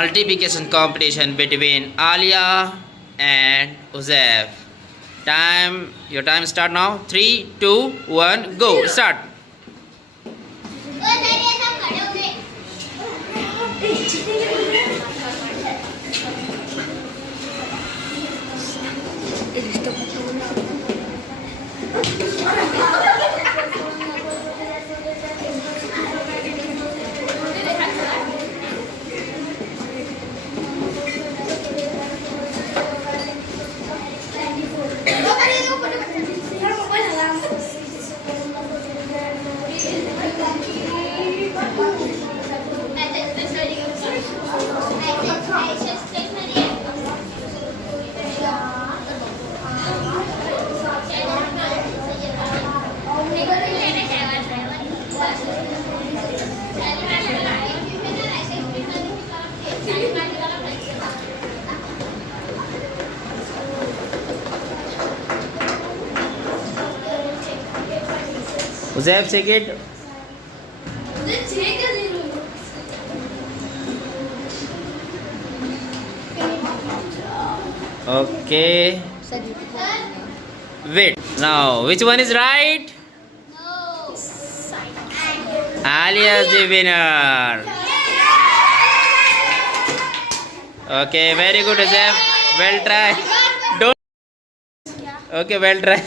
multiplication competition between Alia and Uzaif. Your time start now. 3, 2, 1, go. Start. Uzaif, check it. Okay. Wait. Now, which one is right? Alia is the winner. Okay, very good, Uzaif. Well tried. Don't. Okay, well tried.